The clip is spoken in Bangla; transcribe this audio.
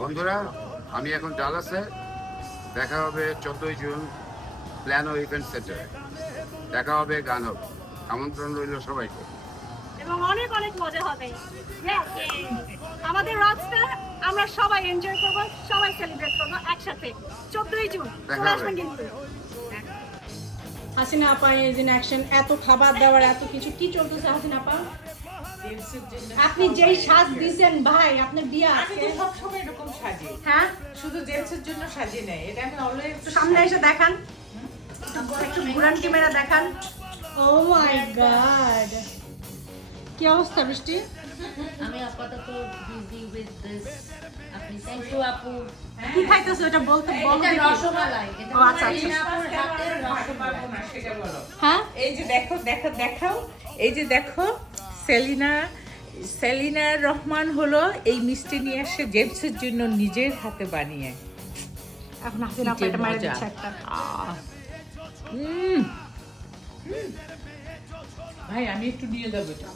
বন্ধুরা আমি এখন ডালাসে। দেখা হবে চোদ্দই জুন প্ল্যানো ইভেন্ট সেন্টারে। দেখা হবে গান হবে। আমন্ত্রণ রইল সবাইকে। এবং অনেক অনেক মজা হবে। আমাদের রথটা আমরা সবাই এনজয় করব সবাই সেলিব্রেট করব একসাথে। চোদ্দই জুন দেখা চলে। আসবেন কিন্তু। হাসিনা আপা ইজ ইন অ্যাকশন এত খাবার দাবার এত কিছু কি চলতেছে হাসিনা আপা? আপনি যেই সাজ দিছেন ভাই আপনার বিয়ে আমি আছে তো সবসময় এরকম সাজি। হ্যাঁ? শুধু জেন্টসের জন্য সাজি নেই এটা আমি অলওয়েজ একটু সামনে এসে দেখান। একটু- একটু ঘুরান ক্যামেরা দেখান। ও মাই গড কি অবস্থা বৃষ্টি? আমি আপাতত বিজি উইথ দিস আপনি থ্যাংক ইউ আপু। কি খাইতেছো? এটা বলতে বলতে এটা রসমালাই। এটা আচ্ছা, আচ্ছা। রসমালাই। না সেটা বলো। হ্যাঁ? এই যে দেখো দেখো দেখাও। এই যে দেখো সেলিনা সেলিনা রহমান হলো এই মিষ্টি নিয়ে আসে জেমসের জন্য নিজের হাতে বানিয়ে। এখন হাসিনা আপা কি এটা মেরে দিচ্ছে একটা। ভাই আমি একটু নিয়ে যাব এটা।